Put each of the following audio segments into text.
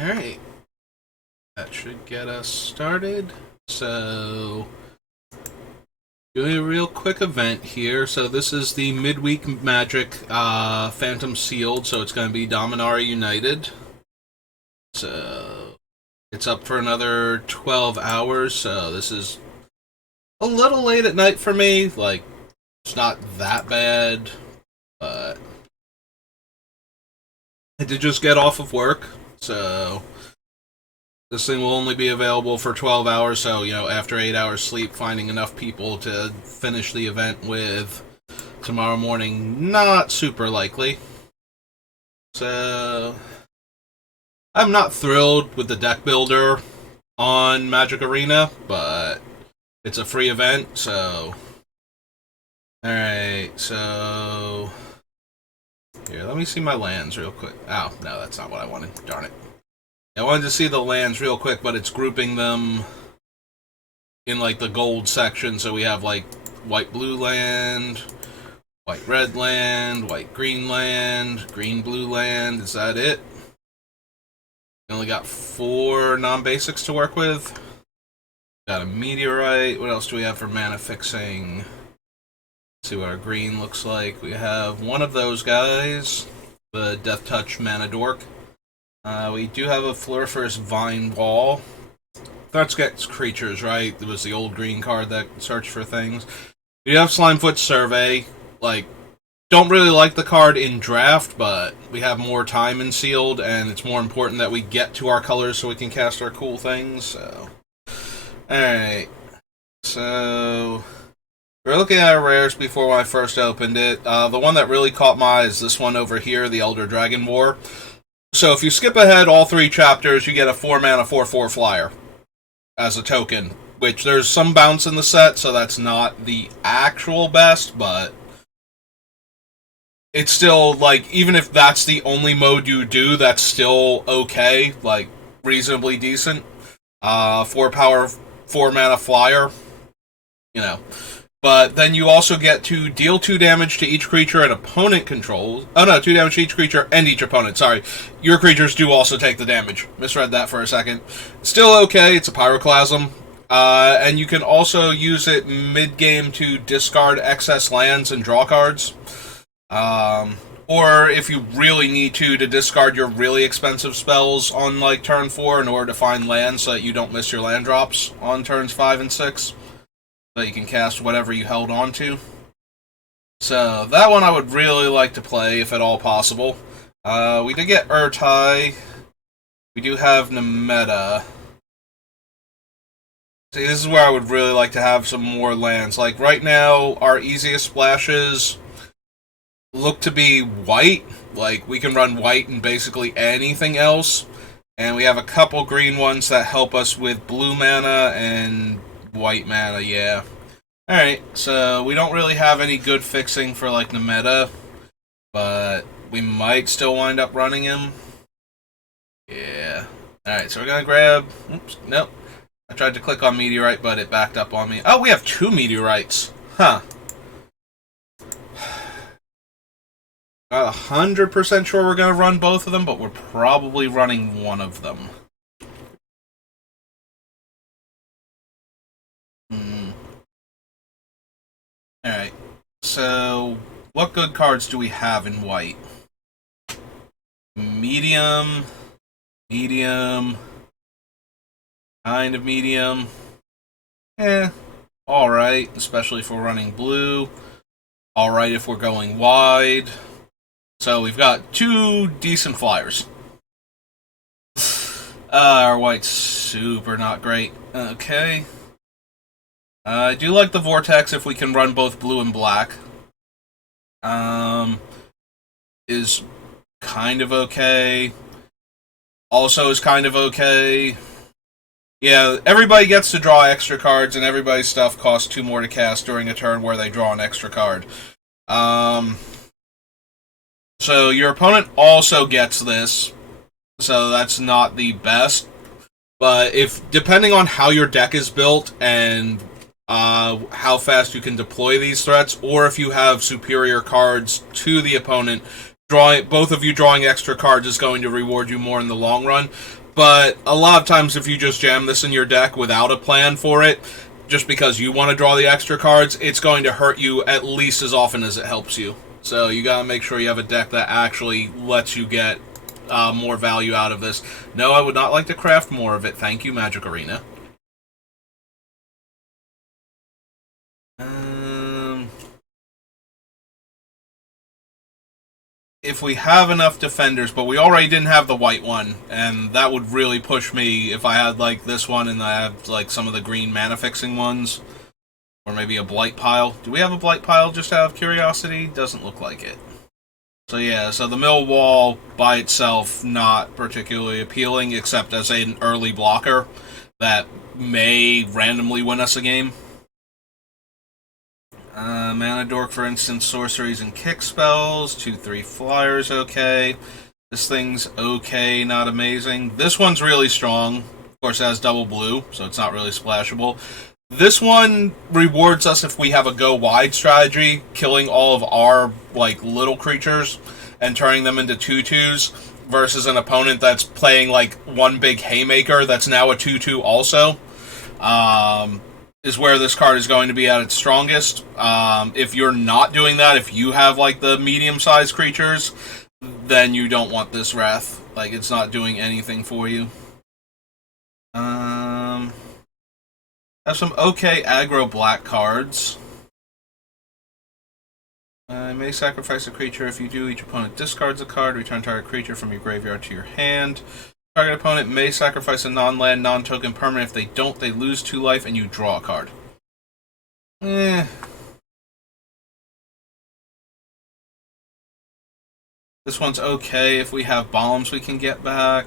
Alright, that should get us started. So, doing a real quick event here. So this is the midweek Magic Phantom Sealed, so it's going to be Dominaria United. So, it's up for another 12 hours, so this is a little late at night for me. Like, it's not that bad, but I did just get off of work, so this thing will only be available for 12 hours, so, after 8 hours sleep, finding enough people to finish the event with tomorrow morning, not super likely. So, I'm not thrilled with the deck builder on Magic Arena, but it's a free event, so... Alright, so... Here, let me see my lands real quick. Oh, no, that's not what I wanted. Darn it. I wanted to see the lands real quick, but it's grouping them in, the gold section, so we have, white-blue land, white-red land, white-green land, green-blue land. Is that it? We only got 4 non-basics to work with. Got a meteorite. What else do we have for mana fixing? Let's see what our green looks like. We have one of those guys, the Death Touch Mana Dork. We do have a Floriferous Vine Wall. That gets creatures, right? It was the old green card that searched for things. We have Slimefoot Survey. Don't really like the card in draft, but we have more time in sealed, and it's more important that we get to our colors so we can cast our cool things, so... Alright. So... We're looking at our rares before when I first opened it. The one that really caught my eye is this one over here, the Elder Dragon War. So if you skip ahead all 3 chapters, you get a 4-mana 4/4 flyer as a token, which there's some bounce in the set, so that's not the actual best, but it's still, even if that's the only mode you do, that's still okay, reasonably decent. 4 power, 4-mana flyer, But then you also get to deal 2 damage to each creature an opponent controls. Oh no, 2 damage to each creature and each opponent, sorry. Your creatures do also take the damage. Misread that for a second. Still okay, it's a Pyroclasm. And you can also use it mid-game to discard excess lands and draw cards. Or if you really need to discard your really expensive spells on, turn 4 in order to find lands so that you don't miss your land drops on turns 5 and 6. So you can cast whatever you held on to. So, that one I would really like to play, if at all possible. We did get Urtai. We do have Nemeta. See, this is where I would really like to have some more lands. Right now, our easiest splashes look to be white. We can run white and basically anything else. And we have a couple green ones that help us with blue mana and white mana, yeah. Alright, so we don't really have any good fixing for, Nemeta, but we might still wind up running him. Yeah. Alright, so we're gonna grab... Oops, nope. I tried to click on Meteorite, but it backed up on me. Oh, we have 2 Meteorites. Huh. Not 100% sure we're gonna run both of them, but we're probably running one of them. Alright, so what good cards do we have in white? Medium, kind of medium, alright, especially if we're running blue, alright if we're going wide. So we've got 2 decent flyers. Our white's super not great. Okay. I do like the Vortex if we can run both blue and black. Is kind of okay. Also is kind of okay. Yeah, everybody gets to draw extra cards, and everybody's stuff costs 2 more to cast during a turn where they draw an extra card. So your opponent also gets this, so that's not the best. But depending on how your deck is built and how fast you can deploy these threats, or if you have superior cards to the opponent, both of you drawing extra cards is going to reward you more in the long run. But a lot of times, if you just jam this in your deck without a plan for it, just because you want to draw the extra cards, it's going to hurt you at least as often as it helps you. So you gotta make sure you have a deck that actually lets you get more value out of this. No, I would not like to craft more of it. Thank you, Magic Arena. If we have enough defenders, but we already didn't have the white one, and that would really push me if I had, like, this one and I have, like, some of the green mana-fixing ones. Or maybe a Blight Pile. Do we have a Blight Pile just out of curiosity? Doesn't look like it. So yeah, so the mill wall by itself, not particularly appealing, except as an early blocker that may randomly win us a game. Mana Dork, for instance, sorceries and kick spells. 2/3 flyers, okay. This thing's okay, not amazing. This one's really strong. Of course, it has double blue, so it's not really splashable. This one rewards us if we have a go wide strategy, killing all of our, like, little creatures and turning them into 2/2s, versus an opponent that's playing, like, one big haymaker that's now a 2/2 also. Is where this card is going to be at its strongest. If you're not doing that, if you have, like, the medium-sized creatures, then you don't want this Wrath. Like, it's not doing anything for you. Have some okay aggro black cards. May sacrifice a creature. If you do, each opponent discards a card. Return target creature from your graveyard to your hand. Target opponent may sacrifice a non-land, non-token permanent. If they don't, they lose 2 life and you draw a card. This one's okay if we have bombs we can get back.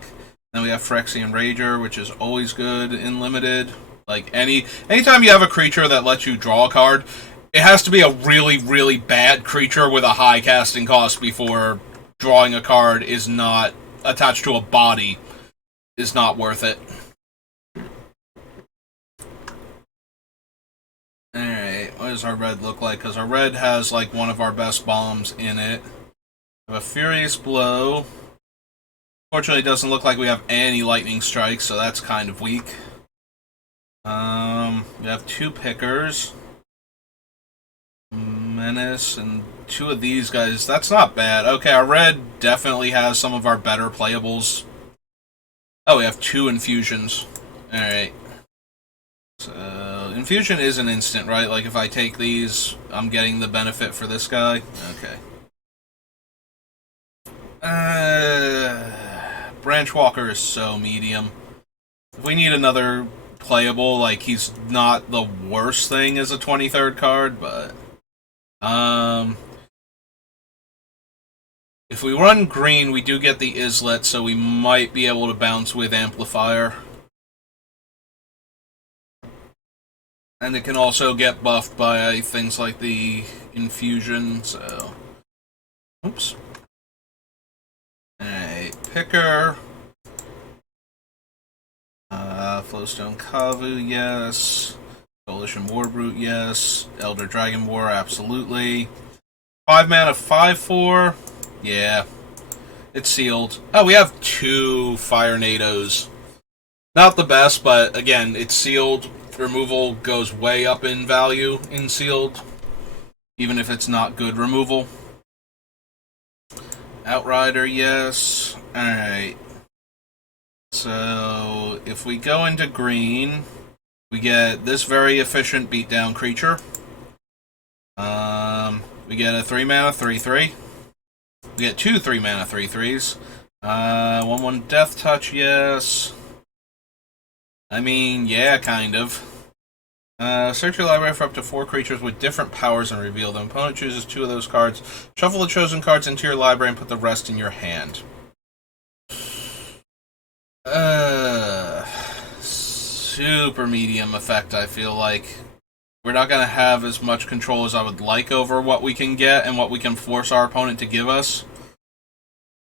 Then we have Phyrexian Rager, which is always good in limited. Like, anytime you have a creature that lets you draw a card, it has to be a really, really bad creature with a high casting cost before drawing a card is not attached to a body is not worth it. Alright, what does our red look like? Because our red has, like, one of our best bombs in it. We have a Furious Blow. Fortunately, it doesn't look like we have any Lightning Strikes, so that's kind of weak. We have 2 Pickers. Menace, and 2 of these guys. That's not bad. Okay, our red definitely has some of our better playables. Oh, we have 2 Infusions. Alright. So, Infusion is an instant, right? Like, if I take these, I'm getting the benefit for this guy? Okay. Branchwalker is so medium. If we need another playable, like, he's not the worst thing as a 23rd card, but if we run green, we do get the Islet, so we might be able to bounce with Amplifier. And it can also get buffed by things like the Infusion, so... Oops. Alright, Picker. Flowstone Kavu, yes. Coalition Warbrute, yes. Elder Dragon War, absolutely. 5 mana, 5/4. Yeah. It's sealed. Oh, we have 2 Fire Nados. Not the best, but again, it's sealed. Removal goes way up in value in sealed, even if it's not good removal. Outrider, yes. Alright. So, if we go into green, we get this very efficient beatdown creature. We get a 3 mana 3/3. We get 2 3 mana 3/3s. 1/1 Death Touch, yes. I mean, yeah, kind of. Search your library for up to 4 creatures with different powers and reveal them. Opponent chooses 2 of those cards. Shuffle the chosen cards into your library and put the rest in your hand. Super medium effect, I feel like. We're not going to have as much control as I would like over what we can get and what we can force our opponent to give us.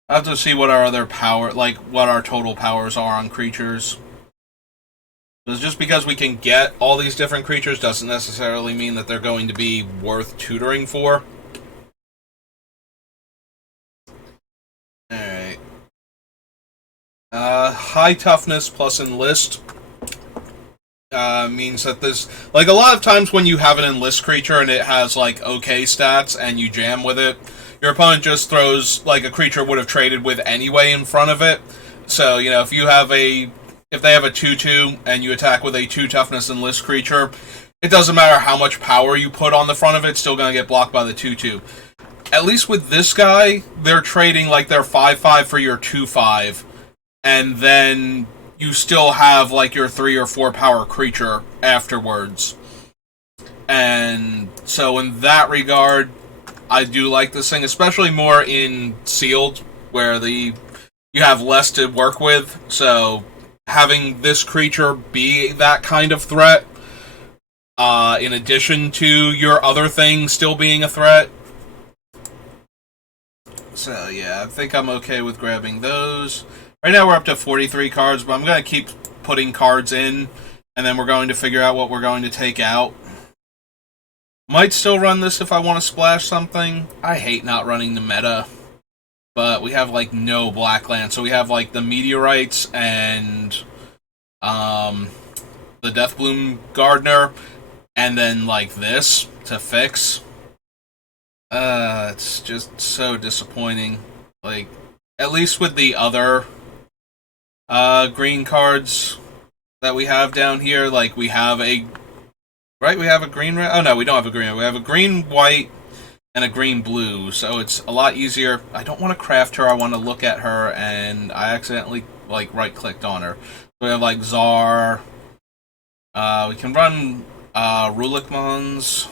I have to see what our other power, like, what our total powers are on creatures. Because just because we can get all these different creatures doesn't necessarily mean that they're going to be worth tutoring for. High toughness plus enlist means that this, like, a lot of times when you have an enlist creature and it has like okay stats and you jam with it, your opponent just throws like a creature would have traded with anyway in front of it. So you know, if they have a 2/2 and you attack with a 2 toughness enlist creature, it doesn't matter how much power you put on the front of it, it's still going to get blocked by the 2/2. At least with this guy, they're trading like their 5/5 for your 2/5, and then you still have like your 3 or 4 power creature afterwards. And so in that regard, I do like this thing, especially more in sealed, where you have less to work with. So having this creature be that kind of threat, in addition to your other thing still being a threat. So yeah, I think I'm okay with grabbing those. Right now we're up to 43 cards, but I'm going to keep putting cards in, and then we're going to figure out what we're going to take out. Might still run this if I want to splash something. I hate not running the meta, but we have like no black land, so we have like the meteorites and the Deathbloom Gardener, and then like this to fix. It's just so disappointing. Like, at least with the other green cards that we have down here, like we have a green red. Oh no, we don't have a green red. We have a green white and a green blue, so it's a lot easier. I don't want to craft her. I want to look at her, and I accidentally like right clicked on her. So we have like Czar. We can run Rulikmons.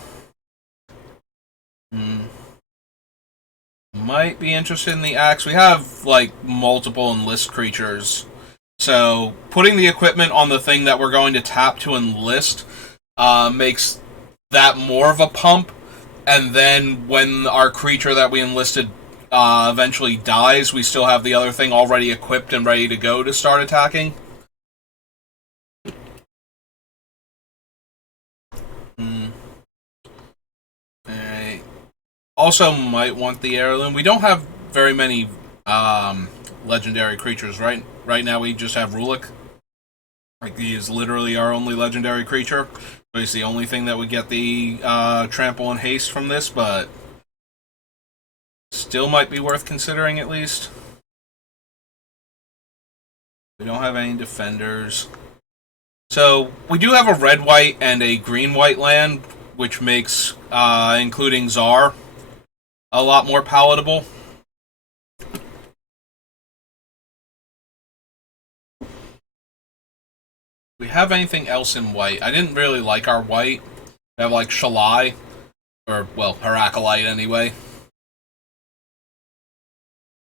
Might be interested in the axe. We have like multiple enlist creatures, so putting the equipment on the thing that we're going to tap to enlist makes that more of a pump. And then when our creature that we enlisted eventually dies, we still have the other thing already equipped and ready to go to start attacking. Alright. Also might want the heirloom. We don't have very many legendary creatures, right? Right now we just have Rulik. Like, he is literally our only legendary creature. So he's the only thing that would get the trample and haste from this, but still might be worth considering at least. We don't have any defenders. So we do have a red-white and a green-white land, which makes, including Czar, a lot more palatable. We have anything else in white? I didn't really like our white. We have like Shalai, or well, her acolyte anyway,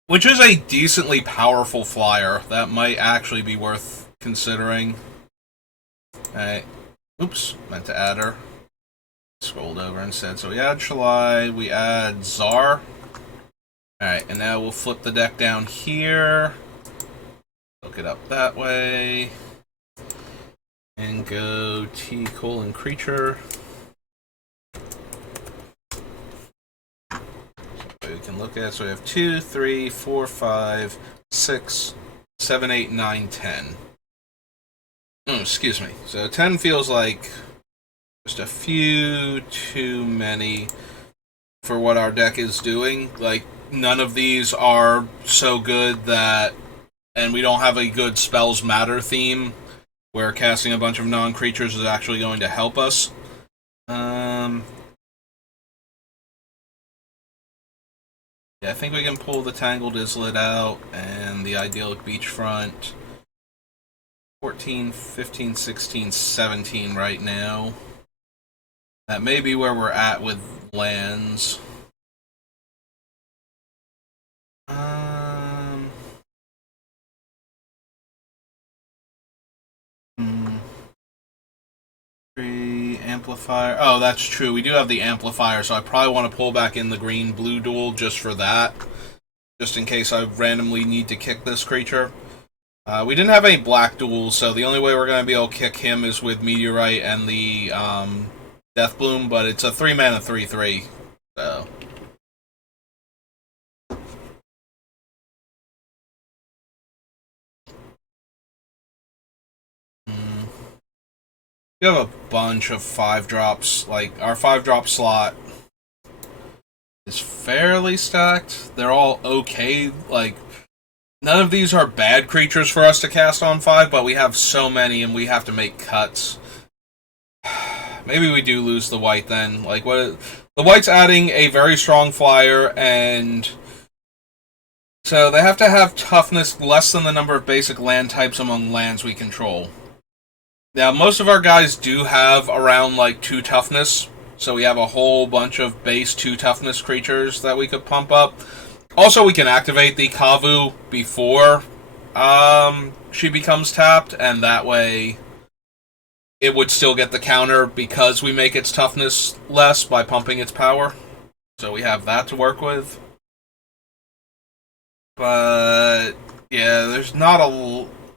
which is a decently powerful flyer that might actually be worth considering. Alright, oops, meant to add her. Scrolled over instead. So we add Shalai, we add Czar. Alright, and now we'll flip the deck down here. Look it up that way. And go T colon creature. So we can look at, so we have 2, 3, 4, 5, 6, 7, 8, 9, 10. Oh, excuse me. So 10 feels like just a few too many for what our deck is doing. Like, none of these are so good that, and we don't have a good spells matter theme where casting a bunch of non-creatures is actually going to help us. Yeah, I think we can pull the Tangled Islet out and the Idyllic Beachfront. 14, 15, 16, 17 right now. That may be where we're at with lands. Amplifier. Oh, that's true. We do have the amplifier, so I probably want to pull back in the green-blue duel just for that. Just in case I randomly need to kick this creature. We didn't have any black duels, so the only way we're going to be able to kick him is with Meteorite and the Deathbloom, but it's a 3-mana 3/3, so... We have a bunch of 5-drops. Like, our 5-drop slot is fairly stacked. They're all okay. Like, none of these are bad creatures for us to cast on 5, but we have so many and we have to make cuts. Maybe we do lose the white then. Like, what? The white's adding a very strong flyer, and so they have to have toughness less than the number of basic land types among lands we control. Now, most of our guys do have around, like, 2 toughness, so we have a whole bunch of base 2 toughness creatures that we could pump up. Also, we can activate the Kavu before she becomes tapped, and that way it would still get the counter because we make its toughness less by pumping its power. So we have that to work with. But yeah, there's not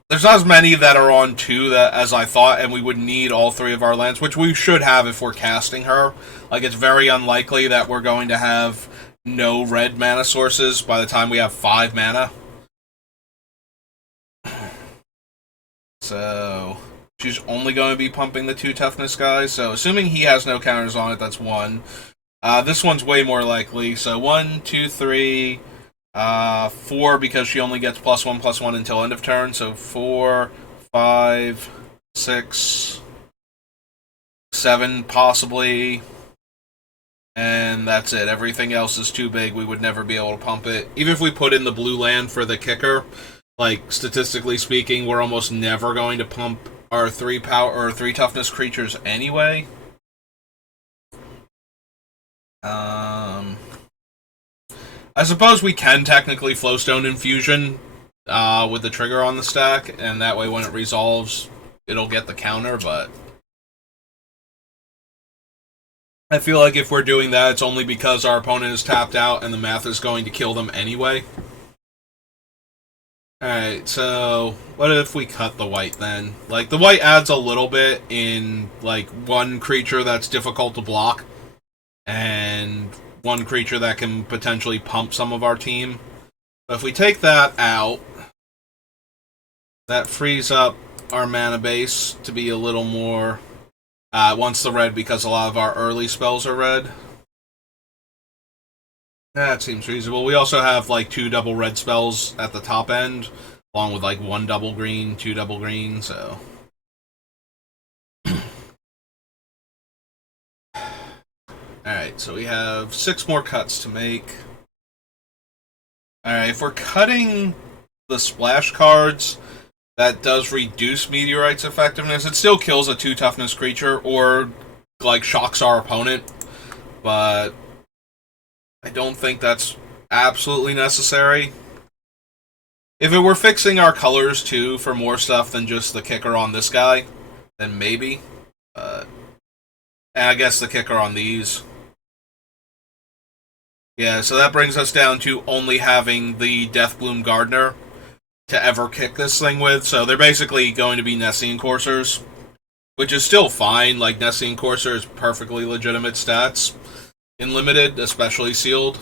as many that are on 2 as I thought, and we would need all 3 of our lands, which we should have if we're casting her. Like, it's very unlikely that we're going to have no red mana sources by the time we have 5 mana. So she's only going to be pumping the 2 toughness guys, so assuming he has no counters on it, that's 1. This one's way more likely, so 1, 2, 3... 4 because she only gets +1/+1 until end of turn, so 4, 5, 6, 7 possibly, and that's it. Everything else is too big. We would never be able to pump it. Even if we put in the blue land for the kicker, like, statistically speaking, we're almost never going to pump our 3 power or 3 toughness creatures anyway. I suppose we can technically Flowstone Infusion with the trigger on the stack, and that way when it resolves, it'll get the counter, but I feel like if we're doing that, it's only because our opponent is tapped out and the math is going to kill them anyway. Alright, so what if we cut the white then? Like, the white adds a little bit in, like, one creature that's difficult to block, and one creature that can potentially pump some of our team. But if we take that out, that frees up our mana base to be a little more once the red, because a lot of our early spells are red. That seems reasonable. We also have like 2 double red spells at the top end, along with like 1 double green, 2 double green, so alright, so we have 6 more cuts to make. Alright, if we're cutting the splash cards, that does reduce Meteorite's effectiveness. It still kills a 2 toughness creature, or, like, shocks our opponent, but I don't think that's absolutely necessary. If it were fixing our colors, too, for more stuff than just the kicker on this guy, then maybe. And I guess the kicker on these. Yeah, so that brings us down to only having the Deathbloom Gardener to ever kick this thing with. So they're basically going to be Nessian Coursers, which is still fine. Like, Nessian Courser is perfectly legitimate stats in Limited, especially Sealed.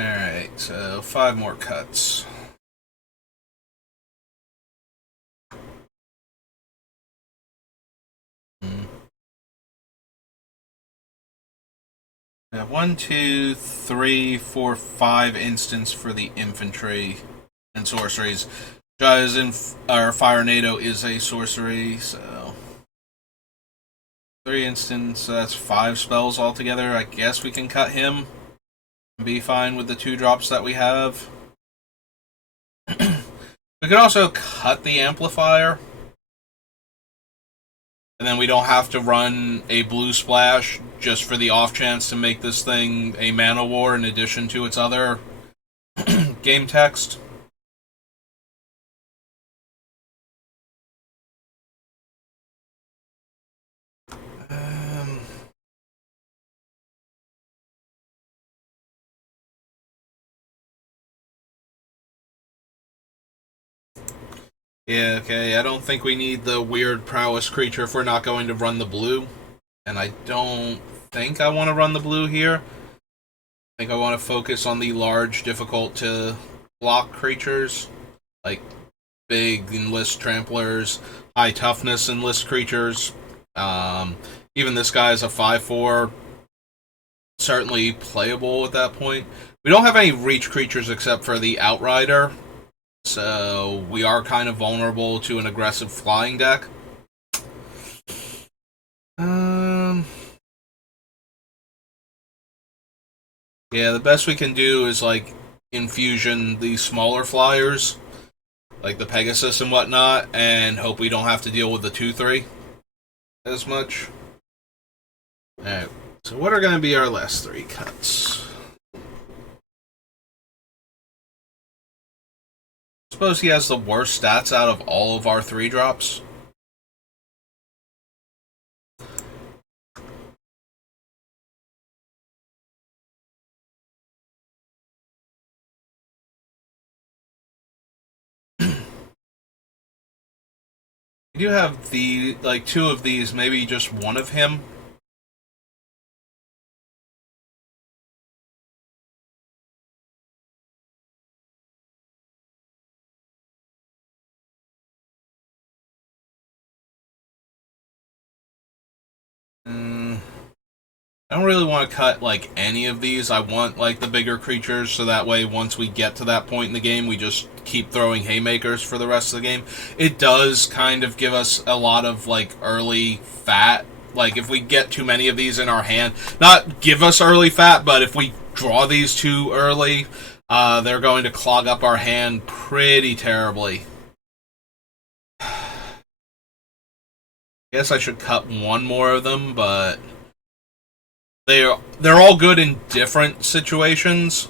Alright, so 5 more cuts. We have 1, 2, 3, 4, 5 instants for the infantry and sorceries. Our Fire NATO is a sorcery, so 3 instants, so that's 5 spells altogether. I guess we can cut him and be fine with the 2 drops that we have. We could also cut the amplifier, and then we don't have to run a blue splash just for the off chance to make this thing a mana war in addition to its other game text. Yeah, okay, I don't think we need the weird prowess creature if we're not going to run the blue. And I don't think I want to run the blue here. I think I want to focus on the large, difficult to block creatures, like big enlist tramplers, high toughness enlist creatures. Even this guy is a 5/4, certainly playable at that point. We don't have any reach creatures except for the Outrider, so we are kind of vulnerable to an aggressive flying deck. Yeah, the best we can do is like infusion these smaller flyers, like the Pegasus and whatnot, and hope we don't have to deal with the 2/3 as much. Alright, so what are going to be our last 3 cuts? I suppose he has the worst stats out of all of our 3-drops. We do have the, like, 2 of these, maybe just one of him. I don't really want to cut, like, any of these. I want, like, the bigger creatures, so that way once we get to that point in the game, we just keep throwing haymakers for the rest of the game. It does kind of give us a lot of, like, early fat. Like, if we get too many of these in our hand, not give us early fat, but if we draw these too early, they're going to clog up our hand pretty terribly. I guess I should cut one more of them, but they're all good in different situations.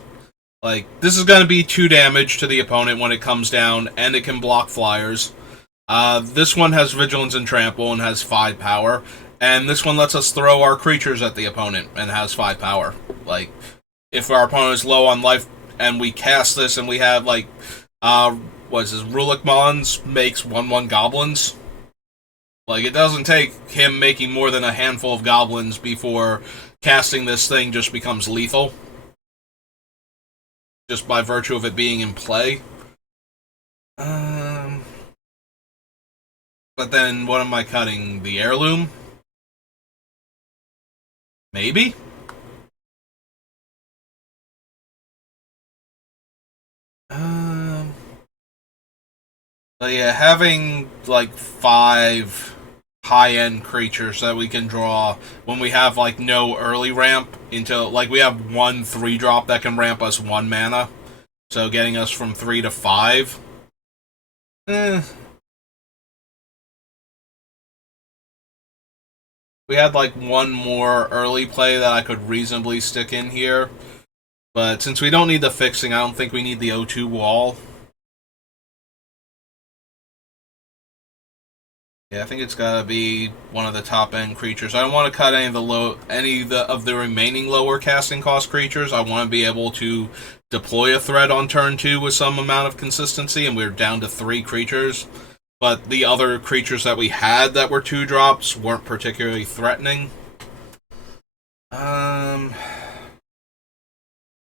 Like, this is going to be 2 damage to the opponent when it comes down, and it can block flyers. This one has Vigilance and Trample and has 5 power, and this one lets us throw our creatures at the opponent and has 5 power. Like, if our opponent is low on life and we cast this and we have, like, what is this, Rulik Mons makes 1/1 goblins. Like, it doesn't take him making more than a handful of goblins before casting this thing just becomes lethal. Just by virtue of it being in play. But then, what am I cutting? The Heirloom? Maybe? But yeah, having, like, 5 high-end creatures that we can draw when we have, like, no early ramp into, like, we have 1 3-drop that can ramp us 1 mana, so getting us from 3 to 5. We had, like, 1 more early play that I could reasonably stick in here, but since we don't need the fixing, I don't think we need the O2 wall. Yeah, I think it's gotta be one of the top end creatures. I don't want to cut any of the remaining lower casting cost creatures. I want to be able to deploy a threat on turn 2 with some amount of consistency, and we're down to 3 creatures. But the other creatures that we had that were 2-drops weren't particularly threatening.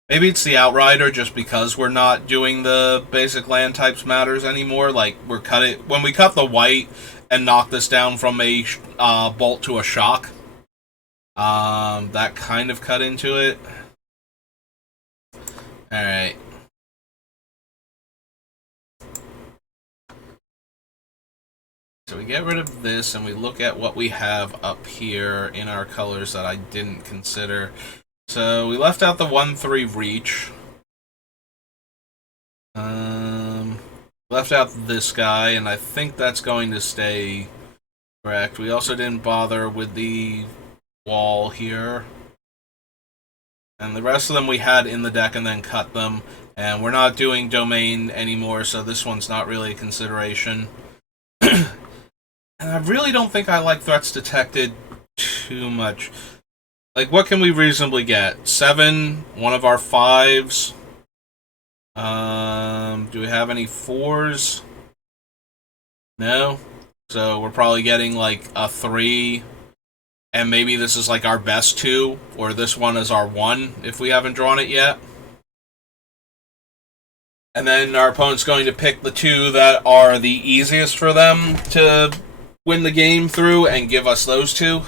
Maybe it's the Outrider, just because we're not doing the basic land types matters anymore. Like, when we cut the white and knock this down from a bolt to a shock, that kind of cut into it. Alright. So we get rid of this, and we look at what we have up here in our colors that I didn't consider. So we left out the 1/3 reach. Left out this guy, and I think that's going to stay correct. We also didn't bother with the wall here. And the rest of them we had in the deck and then cut them. And we're not doing domain anymore, so this one's not really a consideration. And I really don't think I like threats detected too much. Like, what can we reasonably get? 7, one of our 5s. Do we have any 4s? No. So we're probably getting, like, a 3. And maybe this is, like, our best 2. Or this one is our 1, if we haven't drawn it yet. And then our opponent's going to pick the two that are the easiest for them to win the game through and give us those two.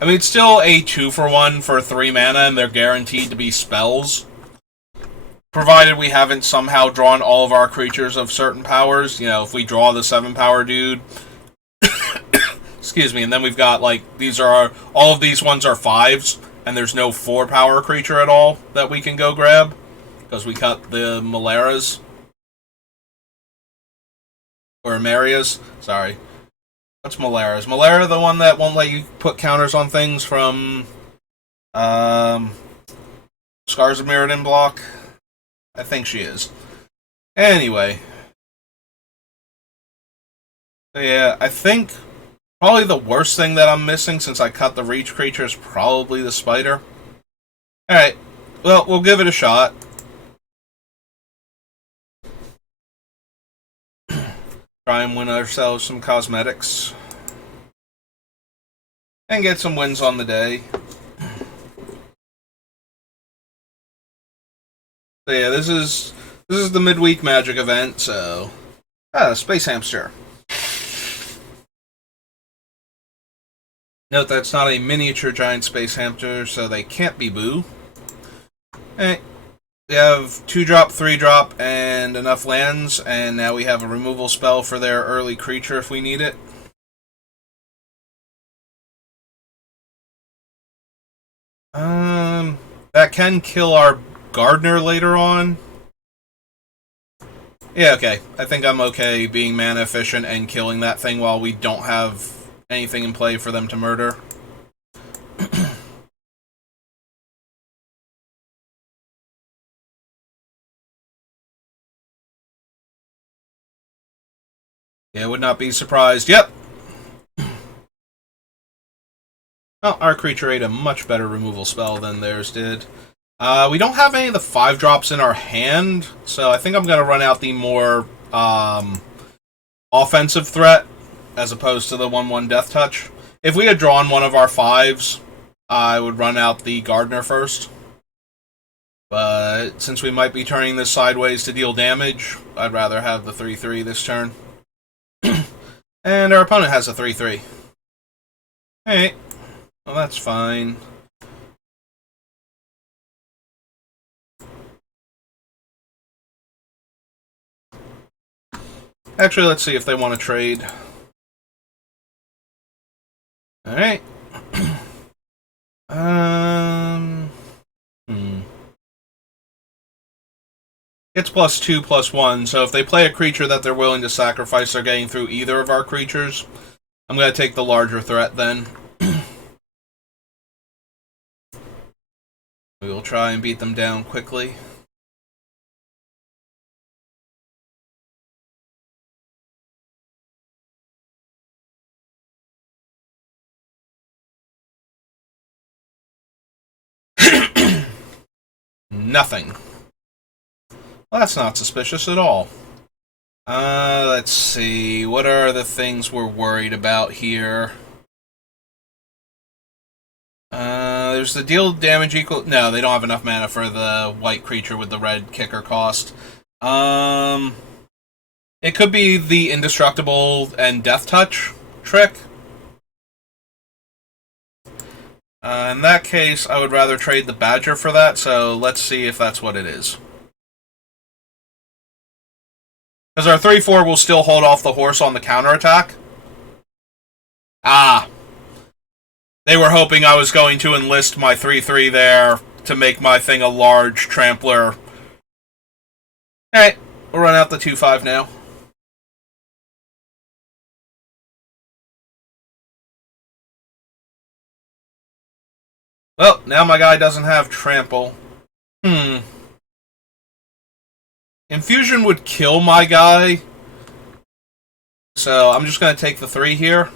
I mean, it's still a 2-for-1 for 3 mana, and they're guaranteed to be spells. Provided we haven't somehow drawn all of our creatures of certain powers. You know, if we draw the 7-power dude. Excuse me, and then we've got, like, all of these ones are 5s, and there's no 4-power creature at all that we can go grab. Because we cut the Malaras. Or Marias. Sorry. What's Malaras? Malara the one that won't let you put counters on things from Scars of Mirrodin block? I think she is. Anyway. So yeah, I think probably the worst thing that I'm missing since I cut the Reach creature is probably the Spider. Alright. Well, we'll give it a shot. Try and win ourselves some cosmetics. And get some wins on the day. So yeah, this is the midweek Magic event, so... Space Hamster. Note that it's not a miniature giant Space Hamster, so they can't be Boo. Alright. We have 2-drop, 3-drop, and enough lands, and now we have a removal spell for their early creature if we need it. That can kill our Gardener later on. Yeah, okay. I think I'm okay being mana efficient and killing that thing while we don't have anything in play for them to murder. Yeah, would not be surprised. Yep! Well, our creature ate a much better removal spell than theirs did. We don't have any of the 5-drops in our hand, so I think I'm going to run out the more offensive threat as opposed to the 1/1 Death Touch. If we had drawn one of our 5s, I would run out the Gardener first. But since we might be turning this sideways to deal damage, I'd rather have the 3/3 this turn. And our opponent has a 3/3. Alright. Well, that's fine. Actually, let's see if they want to trade. Alright. It's +2/+1, so if they play a creature that they're willing to sacrifice, they're getting through either of our creatures. I'm going to take the larger threat then. We will try and beat them down quickly. Nothing. Well, that's not suspicious at all. Let's see. What are the things we're worried about here? There's the deal damage equal... No, they don't have enough mana for the white creature with the red kicker cost. It could be the Indestructible and Death Touch trick. In that case, I would rather trade the Badger for that, so let's see if that's what it is. Because our 3/4 will still hold off the horse on the counterattack. Ah. They were hoping I was going to enlist my 3/3 there to make my thing a large trampler. Alright, we'll run out the 2/5 now. Well, now my guy doesn't have trample. Infusion would kill my guy. So I'm just going to take the 3 here.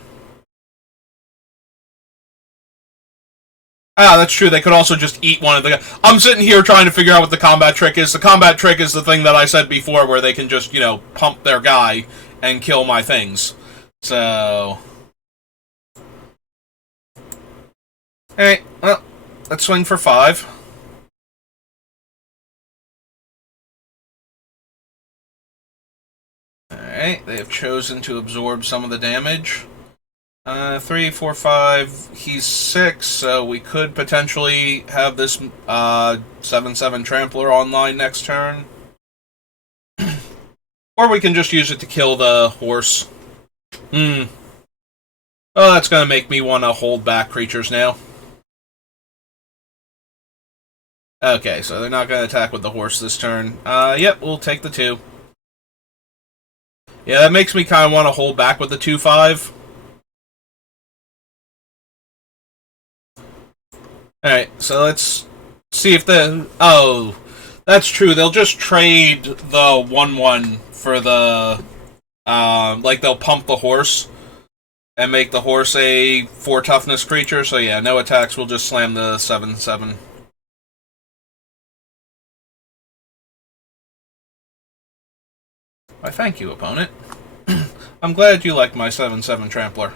Ah, that's true. They could also just eat one of the... I'm sitting here trying to figure out what the combat trick is. The combat trick is the thing that I said before, where they can just, pump their guy and kill my things. So... Alright, well, let's swing for 5. Alright, they have chosen to absorb some of the damage. 3, 4, 5. He's 6, so we could potentially have this 7/7 Trampler online next turn. Or we can just use it to kill the horse. Oh, that's going to make me want to hold back creatures now. Okay, so they're not going to attack with the horse this turn. Yep, we'll take the 2. Yeah, that makes me kind of want to hold back with the 2/5. Alright, so let's see if the... Oh, that's true. They'll just trade the 1/1 for the... like, they'll pump the horse and make the horse a 4 toughness creature. So yeah, no attacks. We'll just slam the 7/7. Why, thank you, opponent. I'm glad you like my 7/7 Trampler.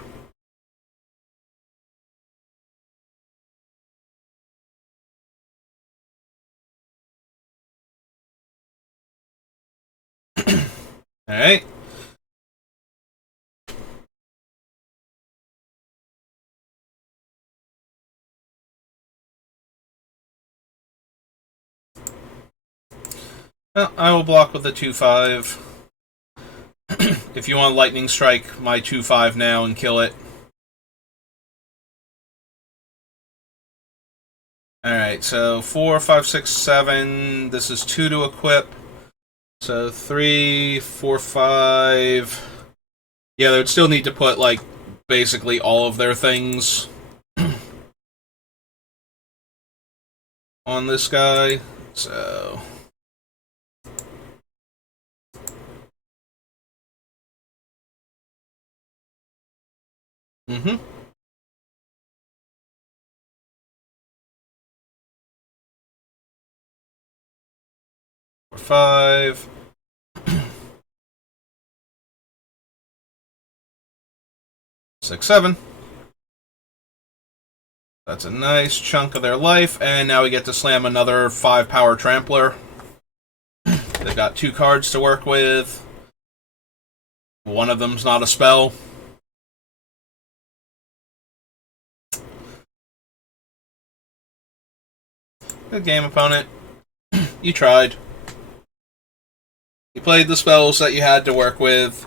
Alright. Well, I will block with the 2/5. If you want Lightning Strike my 2/5 now and kill it. Alright, so 4, 5, 6, 7. This is 2 to equip. So 3, 4, 5. Yeah, they would still need to put, like, basically all of their things on this guy. So... Mm-hmm. 4, 5. 6, 7. That's a nice chunk of their life, and now we get to slam another 5 power Trampler. They've got 2 cards to work with. One of them's not a spell. Good game, opponent. You tried. You played the spells that you had to work with.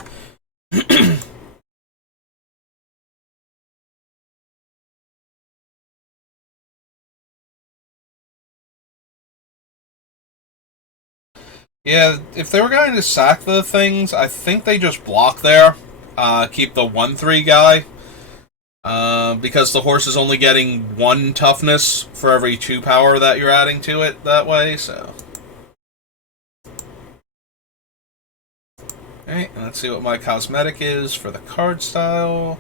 Yeah, if they were going to sack the things, I think they just block there. Keep the 1/3 guy. Because the horse is only getting 1 toughness for every 2 power that you're adding to it that way, so... Alright, let's see what my cosmetic is for the card style.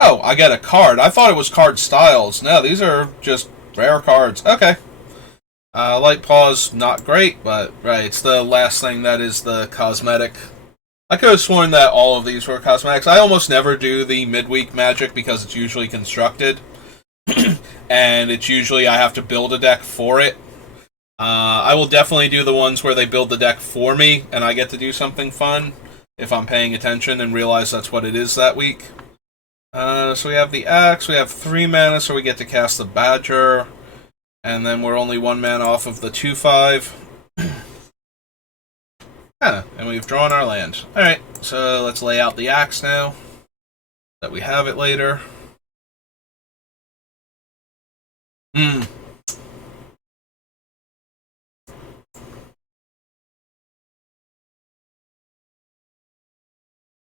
Oh, I get a card. I thought it was card styles. No, these are just rare cards. Okay. Light Paw's not great, but right, it's the last thing that is the cosmetic. I could have sworn that all of these were cosmetics. I almost never do the midweek magic because it's usually constructed. And it's usually I have to build a deck for it. I will definitely do the ones where they build the deck for me and I get to do something fun if I'm paying attention and realize that's what it is that week. So we have the Axe, we have 3 mana, so we get to cast the Badger. And then we're only 1 mana off of the 2/5. And we've drawn our land. Alright, so let's lay out the Axe now. That we have it later.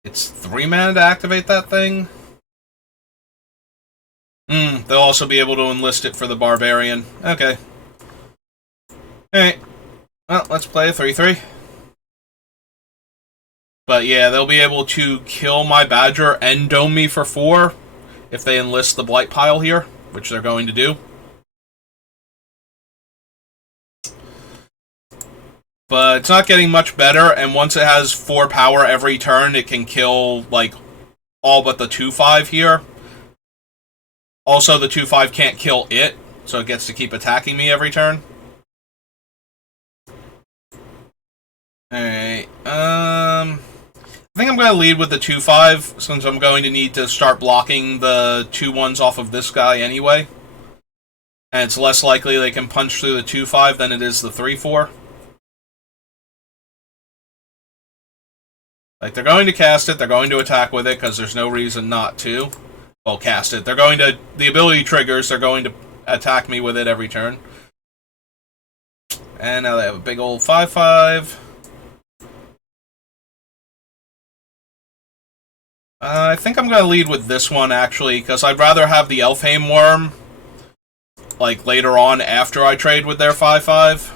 It's 3 mana to activate that thing? They'll also be able to enlist it for the Barbarian. Okay. Alright. Well, let's play a 3/3. But yeah, they'll be able to kill my Badger and dome me for 4 if they enlist the Blight Pile here, which they're going to do. But it's not getting much better, and once it has 4 power every turn, it can kill, like, all but the 2/5 here. Also, the 2/5 can't kill it, so it gets to keep attacking me every turn. Alright, I think I'm going to lead with the 2-5, since I'm going to need to start blocking the 2-1s off of this guy anyway. And it's less likely they can punch through the 2-5 than it is the 3-4. Like, they're going to cast it, they're going to attack with it, because there's no reason not to. Well, cast it. They're going to... The ability triggers, they're going to attack me with it every turn. And now they have a big old 5-5. I think I'm going to lead with this one, actually, because I'd rather have the Elfheim Worm, like, later on after I trade with their 5-5.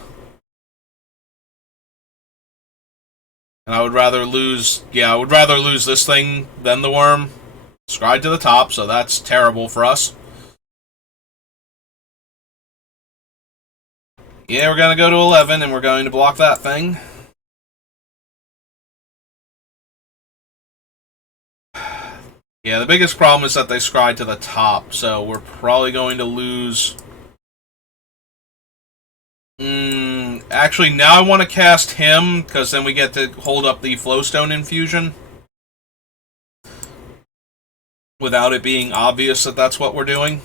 And I would rather lose... Yeah, I would rather lose this thing than the Worm. Scryed to the top, so that's terrible for us. Yeah, we're going to go to 11, and we're going to block that thing. Yeah, the biggest problem is that they scryed to the top, so we're probably going to lose... Actually, now I want to cast him, because then we get to hold up the Flowstone Infusion. Without it being obvious that that's what we're doing.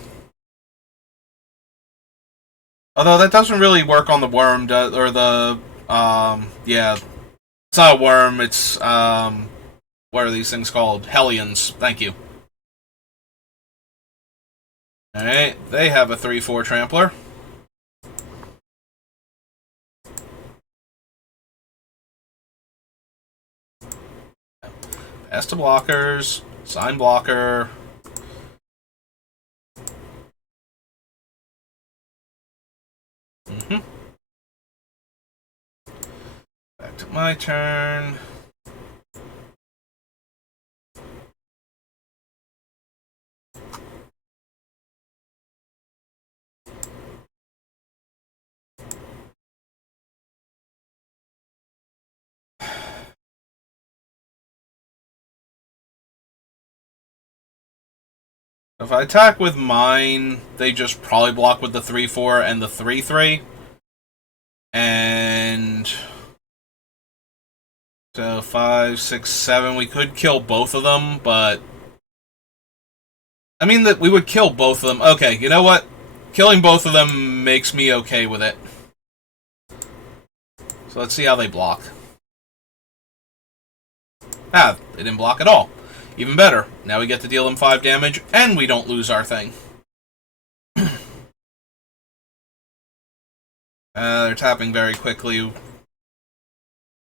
Although that doesn't really work on the worm, or the... yeah. It's not a worm, it's... what are these things called? Hellions. Thank you. Alright, they have a 3-4 Trampler. Pass to blockers. Sign blocker. Back to my turn. If I attack with mine, they just probably block with the 3-4 and the 3-3. And... So 5, 6, 7. We could kill both of them, but... I mean, that we would kill both of them. Okay, you know what? Killing both of them makes me okay with it. So let's see how they block. Ah, they didn't block at all. Even better. Now we get to deal them 5 damage, and we don't lose our thing. They're tapping very quickly.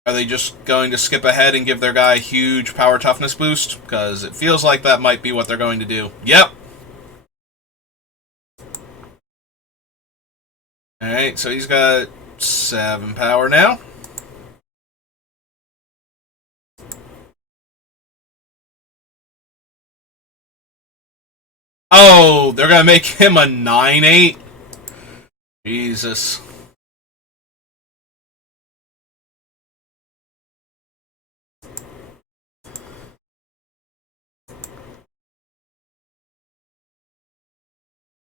Are they just going to skip ahead and give their guy a huge power toughness boost? Because it feels like that might be what they're going to do. Yep. Alright, so he's got 7 power now. Oh, they're gonna make him a 9-8? Jesus.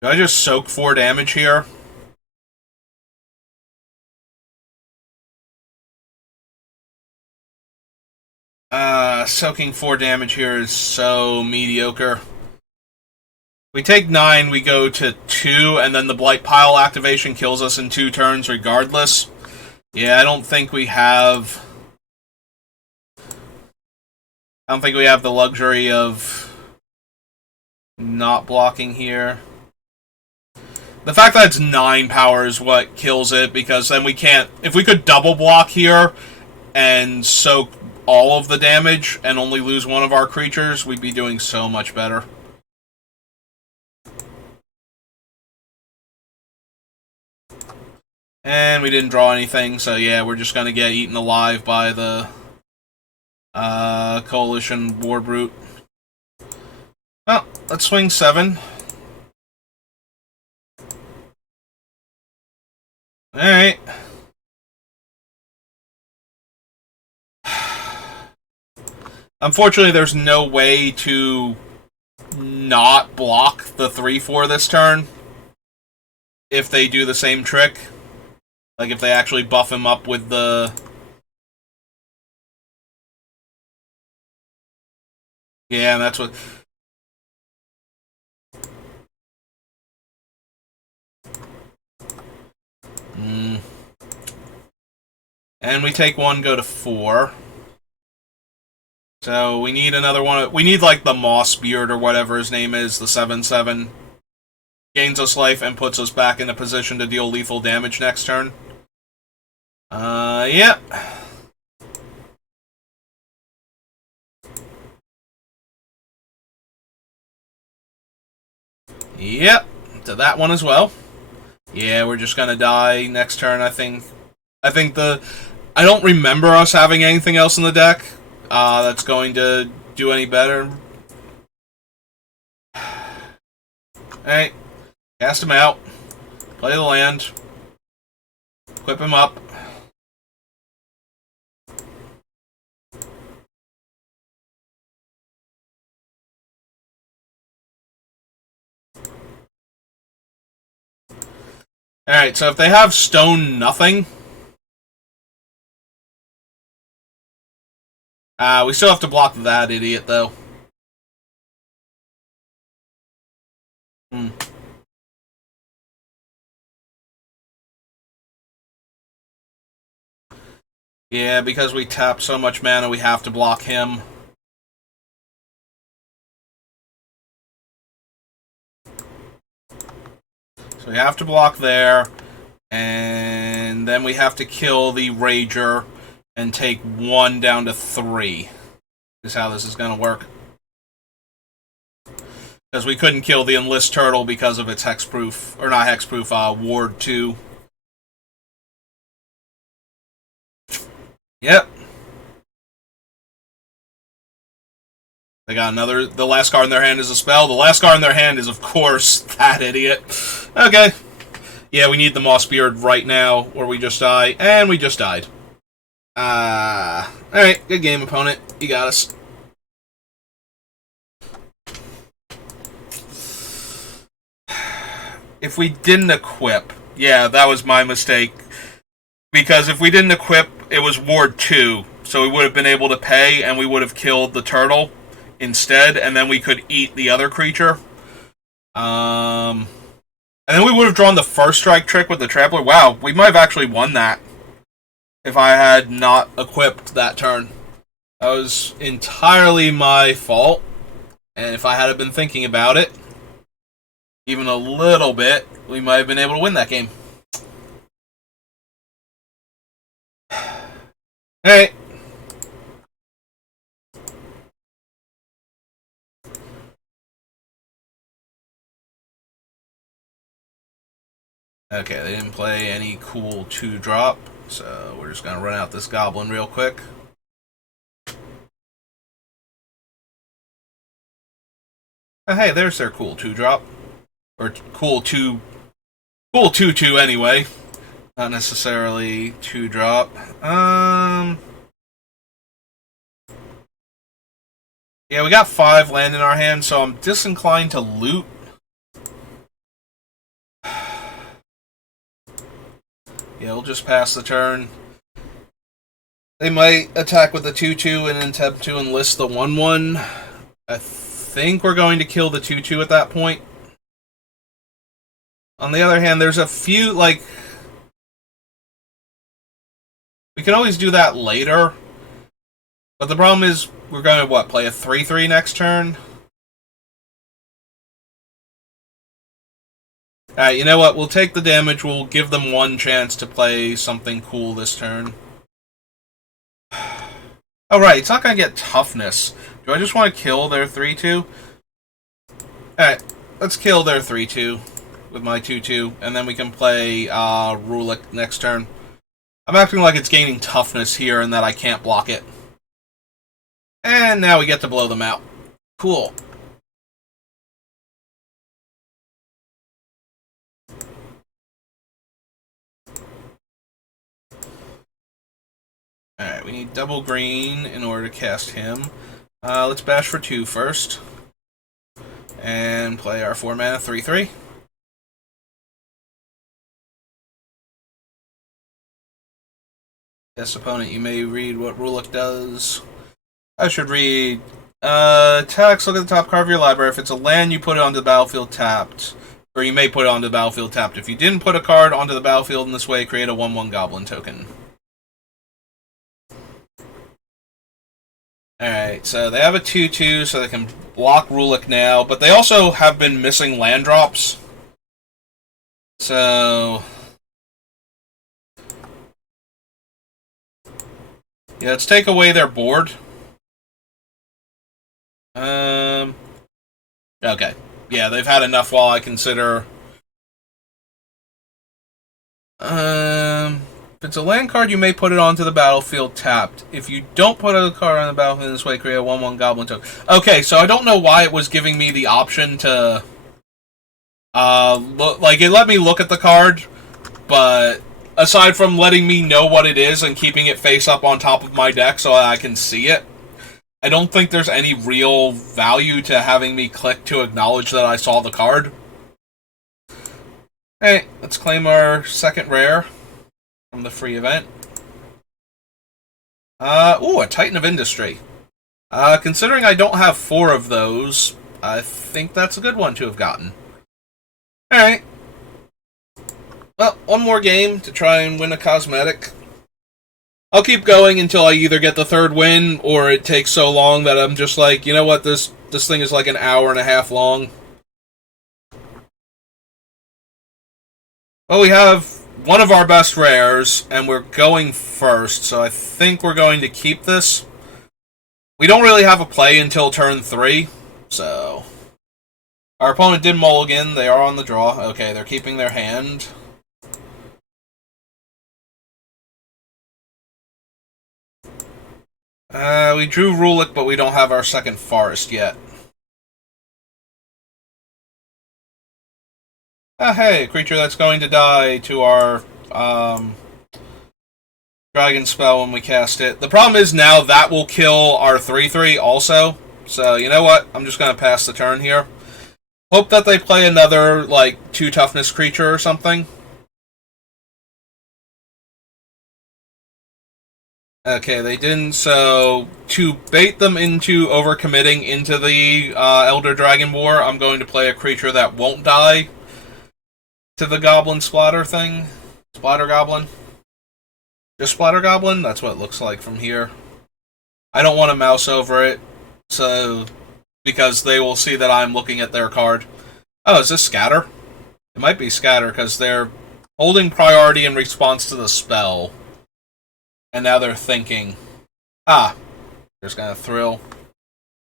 Do I just soak 4 damage here? Soaking 4 damage here is so mediocre. We take 9, we go to 2, and then the Blight Pile activation kills us in 2 turns regardless. Yeah, I don't think we have the luxury of not blocking here. The fact that it's 9 power is what kills it, because then we can't... If we could double block here and soak all of the damage and only lose one of our creatures, we'd be doing so much better. And we didn't draw anything, so yeah, we're just gonna get eaten alive by the Coalition War Brute. Oh, let's swing 7. Alright. Unfortunately, there's no way to not block the 3-4 this turn if they do the same trick. Like, if they actually buff him up with the Yeah, and that's what... And we take one, go to 4. So we need another one. We need like the Moss Beard or whatever his name is, the 7/7. Gains us life and puts us back in a position to deal lethal damage next turn. Yep. Yep. To that one as well. Yeah, we're just gonna die next turn, I think. I think I don't remember us having anything else in the deck that's going to do any better. Alright. Cast him out. Play the land. Equip him up. Alright, so if they have stone nothing... we still have to block that idiot, though. Yeah, because we tap so much mana, we have to block him. So we have to block there, and then we have to kill the Rager and take 1 down to 3. Is how this is going to work. Because we couldn't kill the Enlist Turtle because of its hexproof, or not hexproof, Ward 2. Yep. They got another... The last card in their hand is a spell. The last card in their hand is, of course, that idiot. Okay. Yeah, we need the Moss Beard right now, or we just die. And we just died. Alright, good game, opponent. You got us. If we didn't equip... Yeah, that was my mistake. Because if we didn't equip, it was Ward 2. So we would have been able to pay, and we would have killed the turtle instead, and then we could eat the other creature. And then we would have drawn the first strike trick with the Trampler. Wow, we might have actually won that if I had not equipped that turn. That was entirely my fault. And if I had been thinking about it, even a little bit, we might have been able to win that game. Alright. Okay, they didn't play any cool 2-drop, so we're just going to run out this goblin real quick. Oh, hey, there's their cool 2-drop. Or cool 2... Cool 2/2 anyway. Not necessarily 2-drop. Yeah, we got 5 land in our hand, so I'm disinclined to loot. Yeah, we'll just pass the turn. They might attack with the 2/2 and attempt to enlist the 1/1. I think we're going to kill the 2/2 at that point. On the other hand, there's a few, like... We can always do that later. But the problem is, we're going to, play a 3/3 next turn? Alright, you know what? We'll take the damage. We'll give them 1 chance to play something cool this turn. Oh, right. It's not going to get toughness. Do I just want to kill their 3/2? Alright. Let's kill their 3/2 with my 2/2. And then we can play Rulik next turn. I'm acting like it's gaining toughness here and that I can't block it. And now we get to blow them out. Cool. Alright, we need double green in order to cast him. Let's bash for 2 first. And play our 4-mana 3/3. Yes, opponent, you may read what Rulik does. I should read Text, look at the top card of your library. If it's a land, you put it onto the battlefield tapped. Or you may put it onto the battlefield tapped. If you didn't put a card onto the battlefield in this way, create a 1/1 goblin token. Alright, so they have a 2/2, so they can block Rulik now, but they also have been missing land drops. So... yeah, let's take away their board. Okay. Yeah, they've had enough while I consider... if it's a land card, you may put it onto the battlefield tapped. If you don't put a card on the battlefield in this way, create a 1/1 goblin token. Okay, so I don't know why it was giving me the option to... like, it let me look at the card, but aside from letting me know what it is and keeping it face up on top of my deck so I can see it, I don't think there's any real value to having me click to acknowledge that I saw the card. Hey, let's claim our second rare from the free event. Ooh, a Titan of Industry. Considering I don't have 4 of those, I think that's a good one to have gotten. Alright. Well, one more game to try and win a cosmetic. I'll keep going until I either get the 3rd win, or it takes so long that I'm just like, you know what, this thing is like an hour and a half long. Well, we have one of our best rares, and we're going first, so I think we're going to keep this. We don't really have a play until turn 3, so... our opponent did mulligan, they are on the draw. Okay, they're keeping their hand. We drew Rulik, but we don't have our second forest yet. Hey, a creature that's going to die to our dragon spell when we cast it. The problem is now that will kill our 3/3 also. So, you know what? I'm just going to pass the turn here. Hope that they play another, like, 2 toughness creature or something. Okay, they didn't, so to bait them into overcommitting into the Elder Dragon War, I'm going to play a creature that won't die to the Goblin Splatter thing. Splatter Goblin? Just Splatter Goblin? That's what it looks like from here. I don't want to mouse over it, so because they will see that I'm looking at their card. Oh, is this Scatter? It might be Scatter, because they're holding priority in response to the spell. And now they're thinking, there's kind of thrill.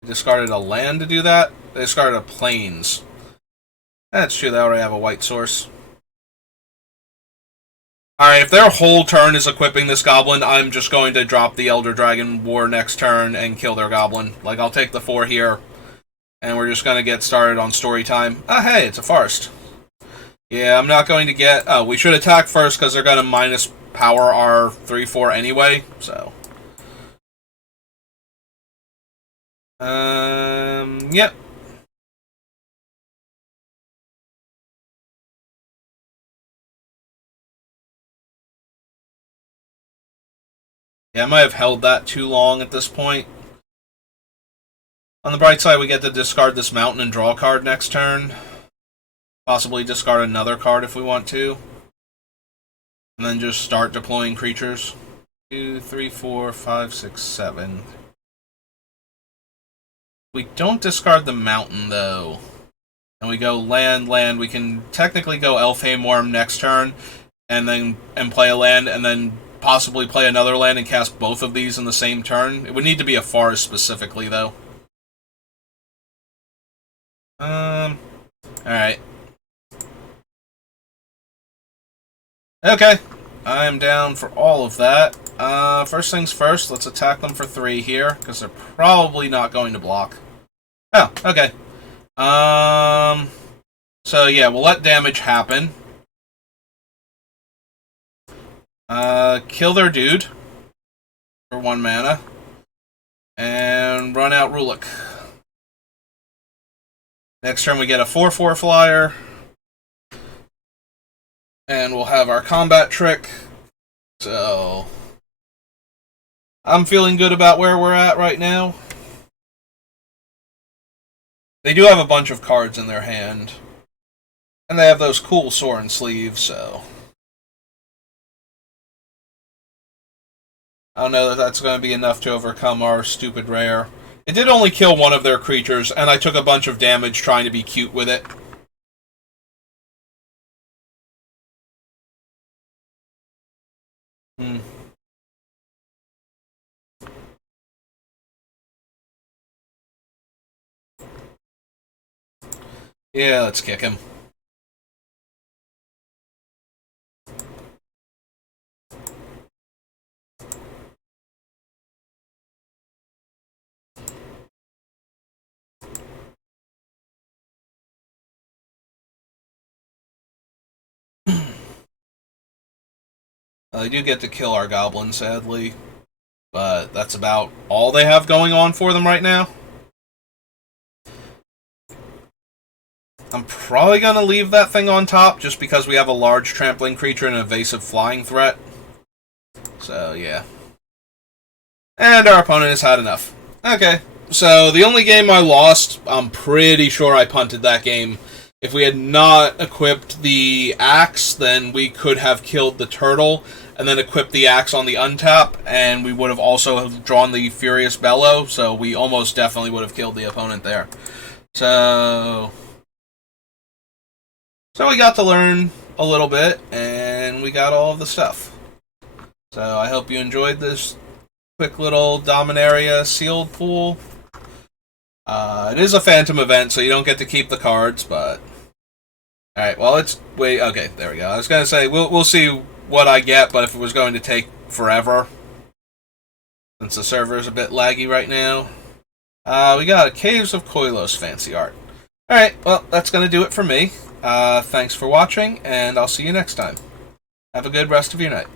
They discarded a land to do that. They discarded a plains. That's true, they already have a white source. Alright, if their whole turn is equipping this goblin, I'm just going to drop the Elder Dragon War next turn and kill their goblin. Like, I'll take the 4 here, and we're just going to get started on story time. Hey, it's a forest. Yeah, I'm not going to get... oh, we should attack first because they're going to minus power our 3/4 anyway, so... yep. Yeah, I might have held that too long at this point. On the bright side, we get to discard this mountain and draw a card next turn. Possibly discard another card if we want to. And then just start deploying creatures. 2, 3, 4, 5, 6, 7. We don't discard the mountain, though. And we go land, land. We can technically go Elfheim Worm next turn, and play a land, and then possibly play another land and cast both of these in the same turn. It would need to be a forest specifically, though. Alright. Okay. I am down for all of that. First things first, let's attack them for 3 here, because they're probably not going to block. Oh, okay. So yeah, we'll let damage happen. Kill their dude for 1 mana. And run out Rulik. Next turn we get a 4/4 flyer. And we'll have our combat trick. So I'm feeling good about where we're at right now. They do have a bunch of cards in their hand. And they have those cool Sorin sleeves, so... I don't know that that's going to be enough to overcome our stupid rare. It did only kill one of their creatures, and I took a bunch of damage trying to be cute with it. Hmm. Yeah, let's kick him. They do get to kill our goblin, sadly. But that's about all they have going on for them right now. I'm probably going to leave that thing on top, just because we have a large trampling creature and an evasive flying threat. So, yeah. And our opponent has had enough. Okay, so the only game I lost, I'm pretty sure I punted that game. If we had not equipped the axe, then we could have killed the turtle, and then equipped the axe on the untap, and we would have also drawn the Furious Bellow, so we almost definitely would have killed the opponent there. So we got to learn a little bit, and we got all of the stuff. So I hope you enjoyed this quick little Dominaria sealed pool. It is a phantom event, so you don't get to keep the cards, but... Alright, well, let's wait. Okay, there we go. I was going to say, we'll see what I get, but if it was going to take forever, since the server is a bit laggy right now. We got a Caves of Koilos fancy art. Alright, well, that's going to do it for me. Thanks for watching, and I'll see you next time. Have a good rest of your night.